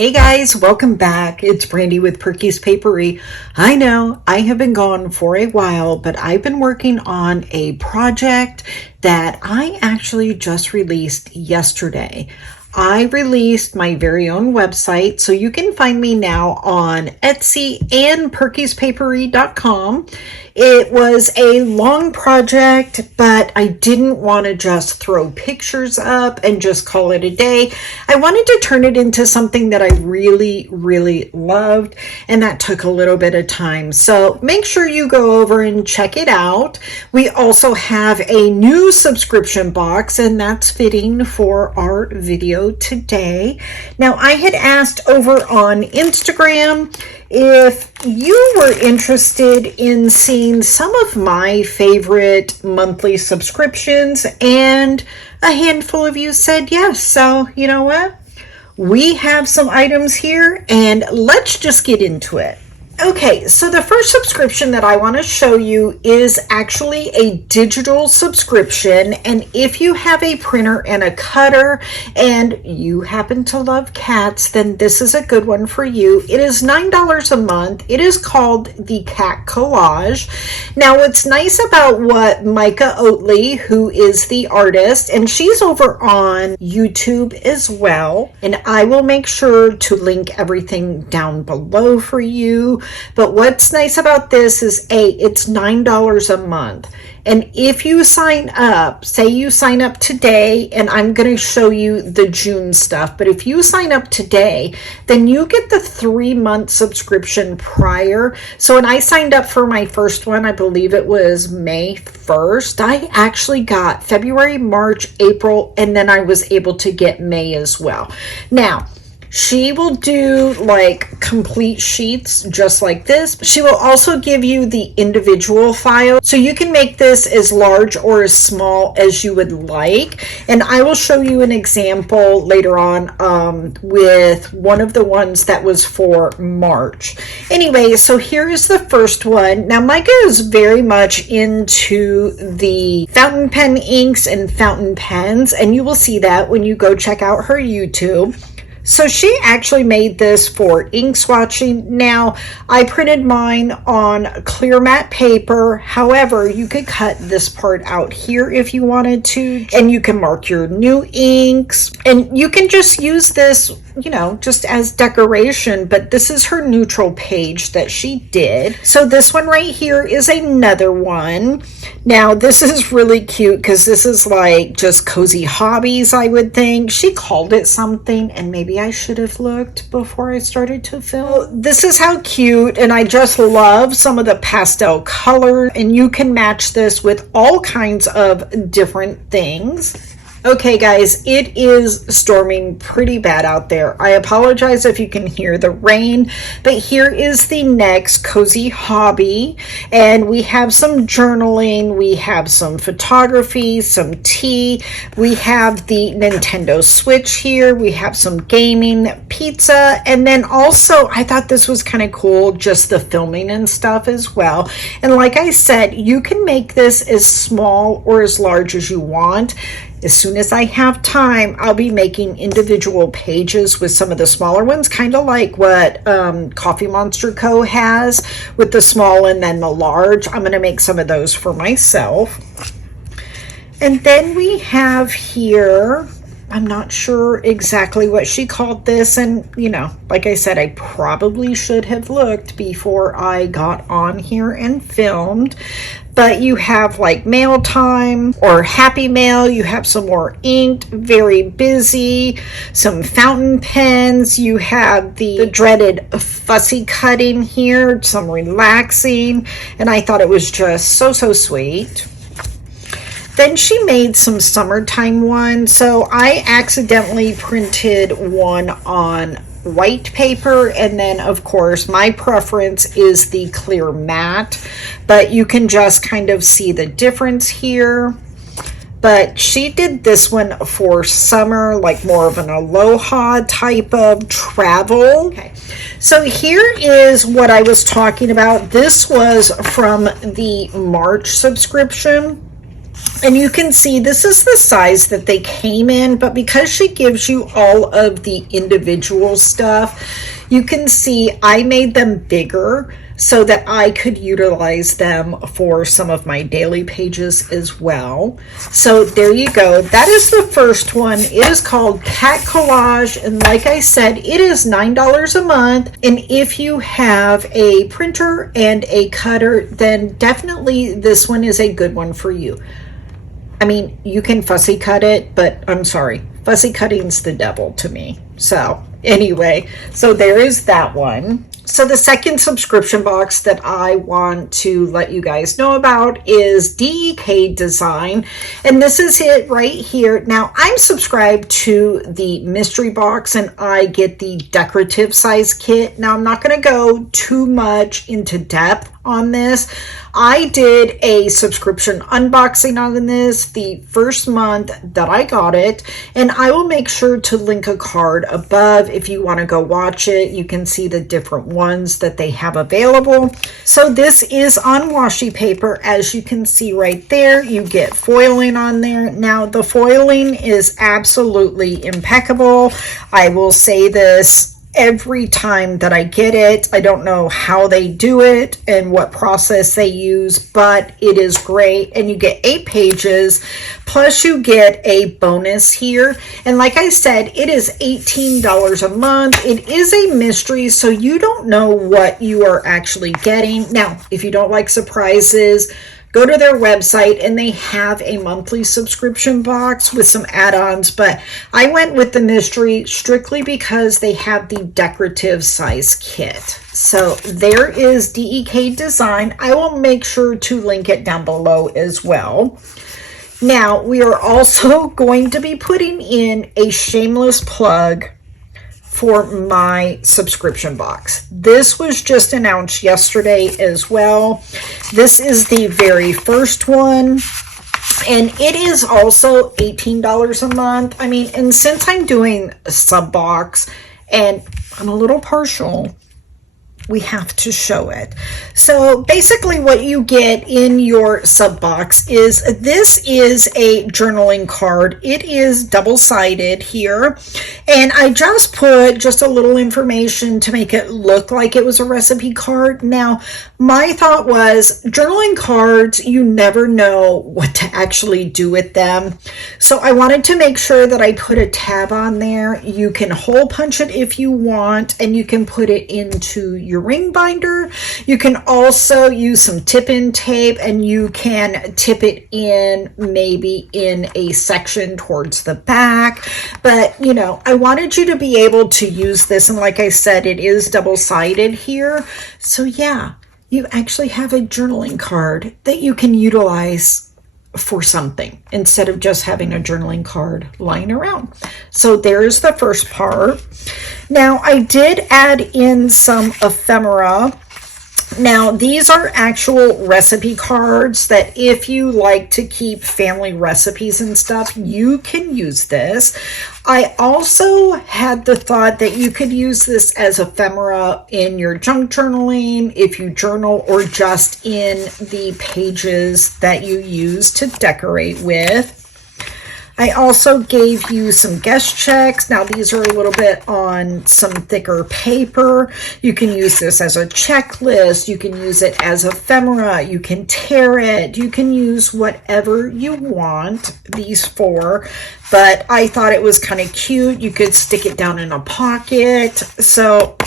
Hey guys, welcome back. It's Brandee with Perkys Paperie. I know I have been gone for a while, but I've been working on a project that I actually just released yesterday. I released my very own website, so you can find me now on Etsy and perkyspaperie.com. It was a long project, but I didn't want to just throw pictures up and just call it a day. I wanted to turn it into something that I really, really loved, and that took a little bit of time. So make sure you go over and check it out. We also have a new subscription box, and that's fitting for our video today. Now, I had asked over on Instagram if you were interested in seeing some of my favorite monthly subscriptions, and a handful of you said yes. So you know what? We have some items here, and let's just get into it. Okay, so the first subscription that I want to show you is actually a digital subscription, and if you have a printer and a cutter and you happen to love cats, then this is a good one for you. It is $9 a month. It is called the Cat Collage. Now, what's nice about what Micah Oatley, who is the artist, and she's over on YouTube as well, and I will make sure to link everything down below for you. But what's nice about this is it's $9 a month. And if you sign up, say you sign up today, and I'm going to show you the June stuff, but if you sign up today, then you get the 3-month subscription prior. So when I signed up for my first one, I believe it was May 1st, I actually got February, March, April, and then I was able to get May as well. Now, she will do like complete sheets just like this. She will also give you the individual file, so you can make this as large or as small as you would like. And I will show you an example later on with one of the ones that was for March. Anyway, so here is the first one. Now, Micah is very much into the fountain pen inks and fountain pens, and you will see that when you go check out her YouTube. So she actually made this for ink swatching. Now, I printed mine on clear matte paper. However, you could cut this part out here if you wanted to, and you can mark your new inks, and you can just use this, you know, just as decoration. But this is her neutral page that she did. So this one right here is another one. Now, this is really cute because this is like just cozy hobbies, I would think. She called it something, and maybe I should have looked before I started to film. This is how cute, and I just love some of the pastel colors, and you can match this with all kinds of different things. Okay guys, it is storming pretty bad out there. I apologize if you can hear the rain, but here is the next cozy hobby, and we have some journaling, we have some photography, some tea, we have the Nintendo Switch here, we have some gaming, pizza, and then also I thought this was kind of cool, just the filming and stuff as well. And like I said, you can make this as small or as large as you want. As soon as I have time, I'll be making individual pages with some of the smaller ones, kind of like what Coffee Monsterz Co has with the small and then the large. I'm going to make some of those for myself. And then we have here, I'm not sure exactly what she called this, and you know, like I said, I probably should have looked before I got on here and filmed. But you have like mail time or happy mail. You have some more inked, very busy, some fountain pens. You have the dreaded fussy cutting here, some relaxing, and I thought it was just so sweet. Then she made some summertime ones. So I accidentally printed one on white paper, and then of course my preference is the clear matte, but you can just kind of see the difference here. But she did this one for summer, like more of an aloha type of travel. Okay, so here is what I was talking about. This was from the March subscription. And you can see this is the size that they came in, but because she gives you all of the individual stuff, you can see I made them bigger so that I could utilize them for some of my daily pages as well. So there you go. That is the first one. It is called Cat Collage, and like I said, it is $9 a month. And if you have a printer and a cutter, then definitely this one is a good one for you. I mean, you can fussy cut it, but I'm sorry, fussy cutting's the devil to me. So anyway, so there is that one. So the second subscription box that I want to let you guys know about is DEK Design. And this is it right here. Now I'm subscribed to the mystery box and I get the decorative size kit. Now I'm not going to go too much into depth on this. I did a subscription unboxing on this the first month that I got it, and I will make sure to link a card above if you want to go watch it. You can see the different ones that they have available. So this is on washi paper, as you can see right there. You get foiling on there. Now the foiling is absolutely impeccable. I will say this every time that I get it. I don't know how they do it and what process they use, but it is great. And you get 8 pages, plus you get a bonus here. And like I said, it is $18 a month. It is a mystery, so you don't know what you are actually getting. Now, if you don't like surprises, go to their website and they have a monthly subscription box with some add-ons, but I went with the mystery strictly because they have the decorative size kit. So there is DEK Design. I will make sure to link it down below as well. Now, we are also going to be putting in a shameless plug for my subscription box. This was just announced yesterday as well. This is the very first one, and it is also $18 a month. I mean, and since I'm doing a sub box and I'm a little partial, we have to show it. So basically what you get in your sub box is, this is a journaling card. It is double-sided here, and I just put just a little information to make it look like it was a recipe card. Now my thought was, journaling cards, you never know what to actually do with them, so I wanted to make sure that I put a tab on there. You can hole punch it if you want, and you can put it into your ring binder. You can also use some tip-in tape, and you can tip it in maybe in a section towards the back. But you know, I wanted you to be able to use this, and like I said, it is double-sided here. So yeah, you actually have a journaling card that you can utilize for something instead of just having a journaling card lying around. So there's the first part. Now I did add in some ephemera. Now these are actual recipe cards that if you like to keep family recipes and stuff, you can use this. I also had the thought that you could use this as ephemera in your junk journaling, if you journal, or just in the pages that you use to decorate with. I also gave you some guest checks. Now these are a little bit on some thicker paper. You can use this as a checklist. You can use it as ephemera. You can tear it. You can use whatever you want these for. But I thought it was kind of cute. You could stick it down in a pocket. So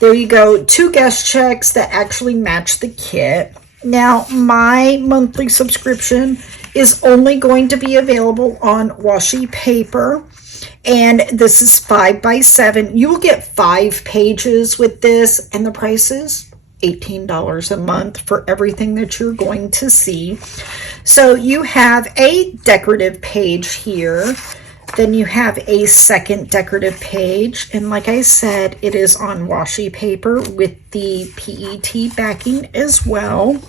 there you go. 2 guest checks that actually match the kit. Now my monthly subscription is only going to be available on washi paper, and this is 5 by 7. You will get 5 pages with this, and the price is $18 a month for everything that you're going to see. So you have a decorative page here, then you have a second decorative page, and like I said, it is on washi paper with the PET backing as well.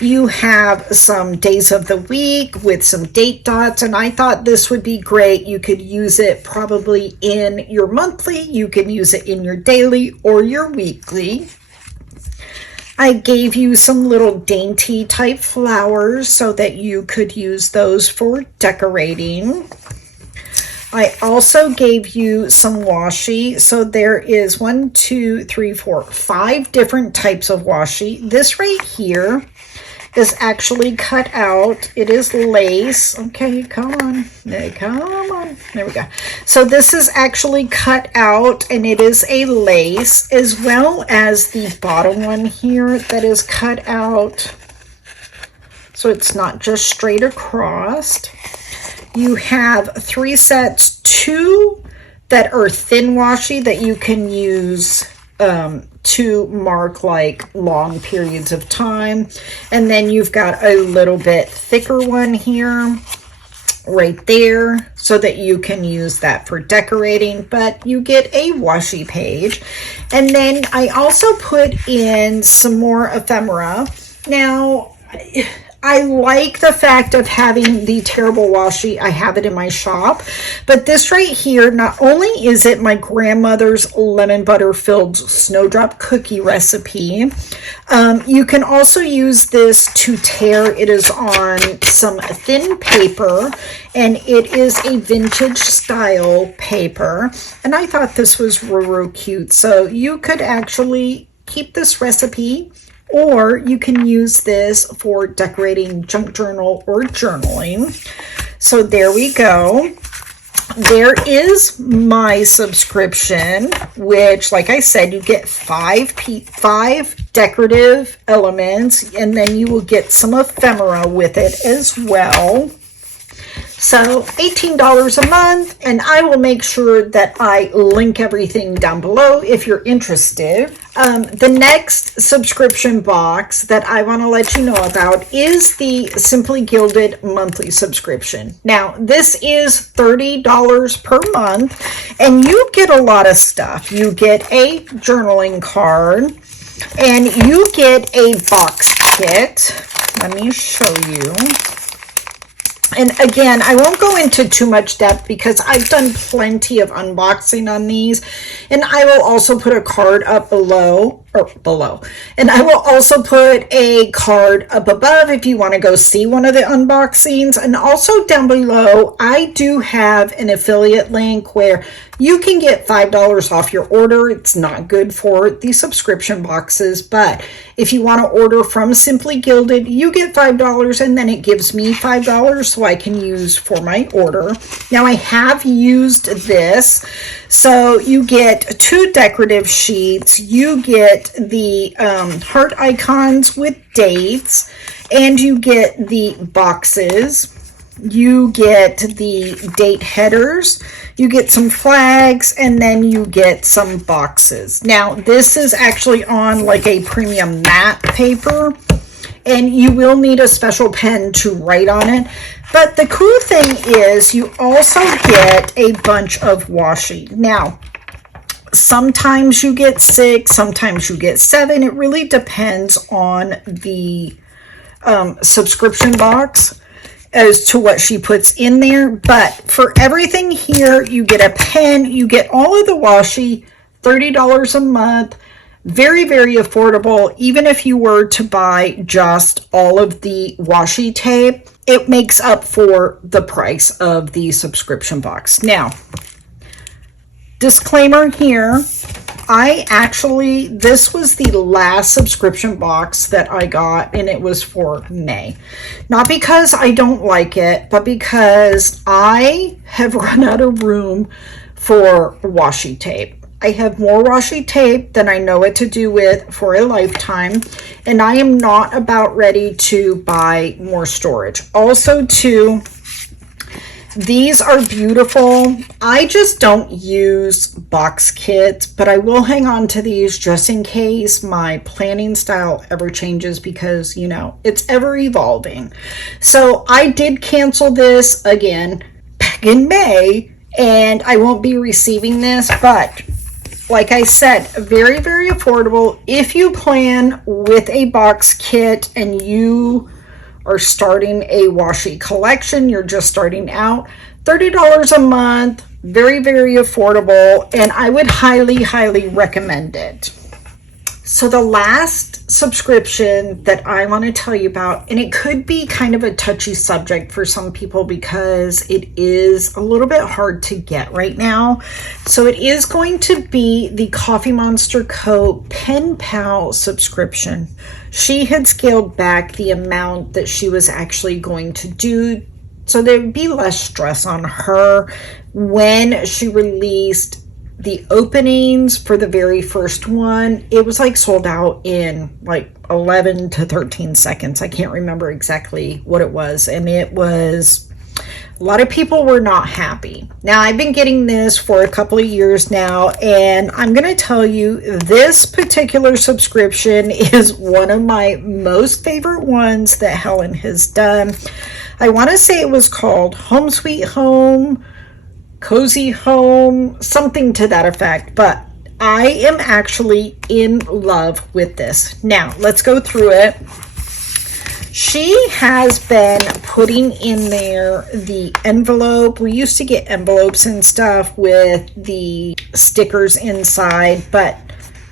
You have some days of the week with some date dots, and I thought this would be great. You could use it probably in your monthly, you can use it in your daily or your weekly. I gave you some little dainty type flowers so that you could use those for decorating. I also gave you some washi. So there is 5 different types of washi. This right here is actually cut out. It is lace. Okay, come on. Come on. There we go. So this is actually cut out, and it is a lace, as well as the bottom one here that is cut out. So it's not just straight across. You have 3 sets, 2 that are thin washi that you can use to mark like long periods of time. And then you've got a little bit thicker one here right there so that you can use that for decorating, but you get a washi page. And then I also put in some more ephemera. Now, I like the fact of having the terrible washi. I have it in my shop, but this right here, not only is it my grandmother's lemon butter filled snowdrop cookie recipe, you can also use this to tear. It is on some thin paper, and it is a vintage style paper, and I thought this was real cute. So you could actually keep this recipe, or you can use this for decorating junk journal or journaling. So there we go. There is my subscription, which, like I said, you get 5 decorative elements, and then you will get some ephemera with it as well. So $18 a month, and I will make sure that I link everything down below if you're interested. The next subscription box that I want to let you know about is the Simply Gilded monthly subscription. Now, this is $30 per month, and you get a lot of stuff. You get a journaling card, and you get a box kit. Let me show you. And again, I won't go into too much depth because I've done plenty of unboxing on these. And I will also put a card up below. And I will also put a card up above if you want to go see one of the unboxings. And also down below, I do have an affiliate link where you can get $5 off your order. It's not good for the subscription boxes, but if you want to order from Simply Gilded, you get $5, and then it gives me $5 so I can use for my order. Now, I have used this. So you get 2 decorative sheets. You get the heart icons with dates, and you get the boxes. You get the date headers, you get some flags, and then you get some boxes. Now, this is actually on like a premium matte paper, and you will need a special pen to write on it. But the cool thing is you also get a bunch of washi. Now, sometimes you get 6, sometimes you get 7. It really depends on the subscription box as to what she puts in there. But for everything here, you get a pen, you get all of the washi, $30 a month. Very, very affordable. Even if you were to buy just all of the washi tape, it makes up for the price of the subscription box. Now, disclaimer here, this was the last subscription box that I got, and it was for May. Not because I don't like it, but because I have run out of room for washi tape. I have more washi tape than I know what to do with for a lifetime, and I am not about ready to buy more storage. Also, too, these are beautiful. I just don't use box kits, but I will hang on to these just in case my planning style ever changes because, you know, it's ever evolving. So I did cancel this again back in May, and I won't be receiving this, but like I said, very, very affordable. If you plan with a box kit and you are starting a washi collection, you're just starting out, $30 a month, very, very affordable, and I would highly, highly recommend it. So the last subscription that I want to tell you about, and it could be kind of a touchy subject for some people because it is a little bit hard to get right now. So it is going to be the Coffee Monsterz Co. Pen Pal subscription. She had scaled back the amount that she was actually going to do, so there would be less stress on her when she released the openings for the very first one. It was like sold out in like 11 to 13 seconds. I can't remember exactly what it was. And it was, a lot of people were not happy. Now, I've been getting this for a couple of years now, and I'm going to tell you, this particular subscription is one of my most favorite ones that Helen has done. I want to say it was called Home Sweet Home, Cozy Home, something to that effect, but I am actually in love with this. Now, let's go through it. She has been putting in there the envelope. We used to get envelopes and stuff with the stickers inside, but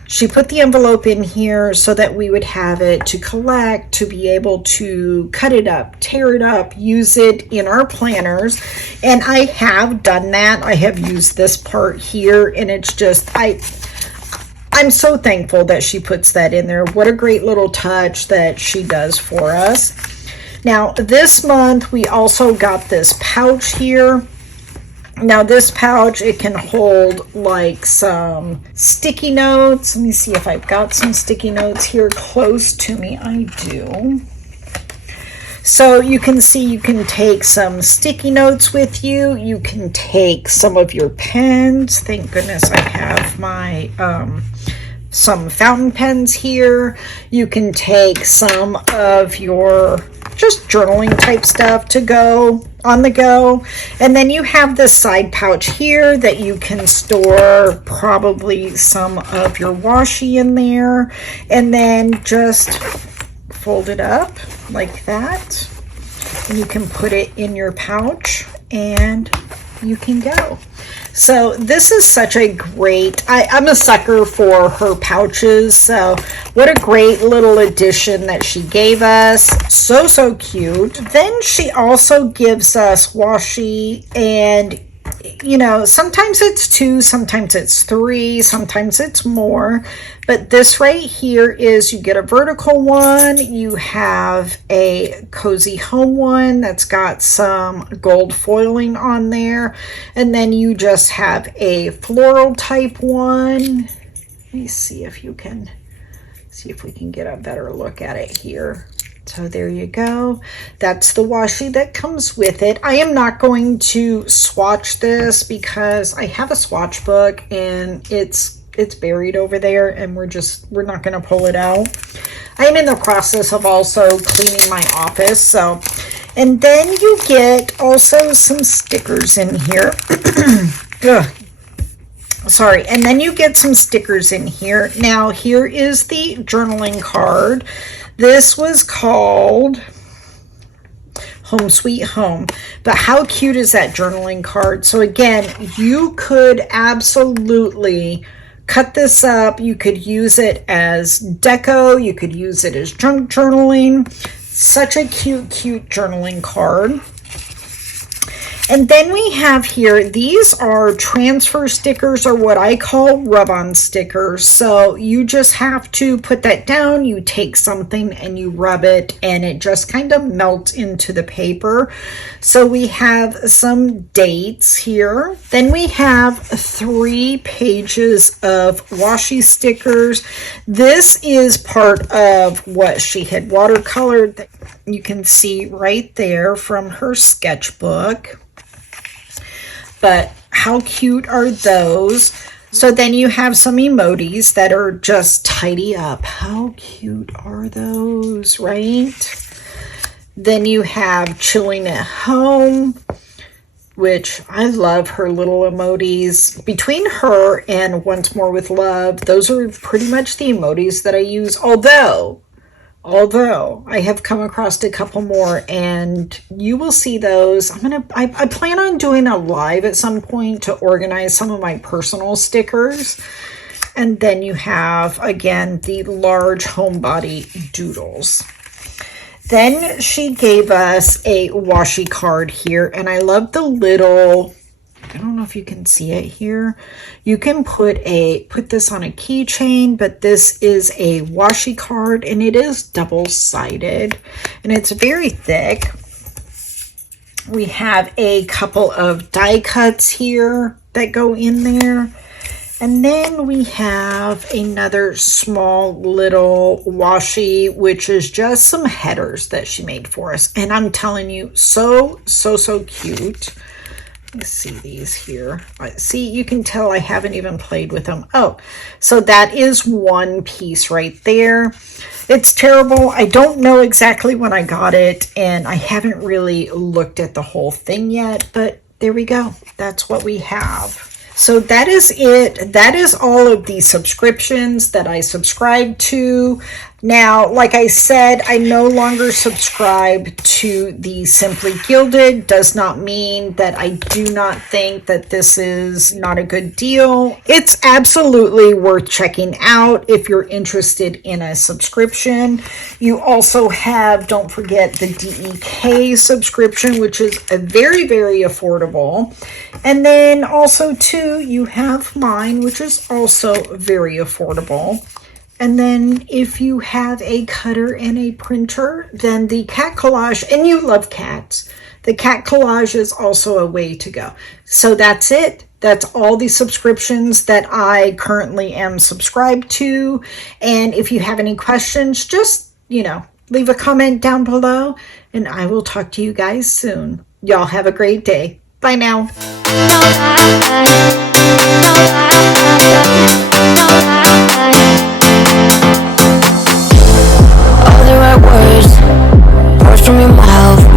she put the envelope in here so that we would have it to collect, to be able to cut it up, tear it up, use it in our planners. And I have done that. I have used this part here, and it's just, I'm so thankful that she puts that in there. What a great little touch that she does for us. Now, this month, we also got this pouch here. Now, this pouch, it can hold like some sticky notes. Let me see if I've got some sticky notes here close to me. I do. So you can see you can take some sticky notes with you. You can take some of your pens. Thank goodness I have my some fountain pens here. You can take some of your just journaling type stuff to go on the go. And then you have this side pouch here that you can store probably some of your washi in there, and then just fold it up like that, and you can put it in your pouch and you can go. So this is such a great, I'm a sucker for her pouches. So what a great little addition that she gave us. So cute. Then she also gives us washi, and you know, sometimes it's 2, sometimes it's 3, sometimes it's more. But this right here is, you get a vertical one, you have a cozy home one that's got some gold foiling on there, and then you just have a floral type one. Let me see if we can get a better look at it here. So there you go. That's the washi that comes with it. I am not going to swatch this because I have a swatch book and it's buried over there, and we're not going to pull it out. I am in the process of also cleaning my office. So, and then you get also some stickers in here. Sorry, and then you get some stickers in here. Now, here is the journaling card. This was called Home Sweet Home. But how cute is that journaling card? So again, you could absolutely cut this up. You could use it as deco. You could use it as junk journaling. Such a cute journaling card. And then we have here, these are transfer stickers, or what I call rub-on stickers. So you just have to put that down, you take something and you rub it, and it just kind of melts into the paper. So we have some dates here. Then we have 3 pages of washi stickers. This is part of what she had watercolored. You can see right there from her sketchbook. But how cute are those? So then you have some emojis that are just tidy up. How cute are those, right? Then you have chilling at home, which I love her little emojis. Between her and Once More with Love, those are pretty much the emojis that I use. Although I have come across a couple more, and you will see those. I plan on doing a live at some point to organize some of my personal stickers. And then you have, again, the large homebody doodles. Then she gave us a washi card here, and I love the little, I don't know if you can see it here. You can put this on a keychain, but this is a washi card, and it is double-sided, and it's very thick. We have a couple of die cuts here that go in there. And then we have another small little washi, which is just some headers that she made for us. And I'm telling you, so cute. Let's see these here. See, you can tell I haven't even played with them. Oh, so that is one piece right there. It's terrible. I don't know exactly when I got it, and I haven't really looked at the whole thing yet, but there we go. That's what we have. So that is it. That is all of the subscriptions that I subscribe to. Now, like I said, I no longer subscribe to the Simply Gilded. Does not mean that I do not think that this is not a good deal. It's absolutely worth checking out if you're interested in a subscription. You also have, don't forget, the DEK subscription, which is a very affordable. And then also, too, you have mine, which is also very affordable. And then if you have a cutter and a printer, then the cat collage, and you love cats, the cat collage is also a way to go. So that's it. That's all the subscriptions that I currently am subscribed to. And if you have any questions, just, leave a comment down below, and I will talk to you guys soon. Y'all have a great day. Bye now. All the right words, words from your mouth.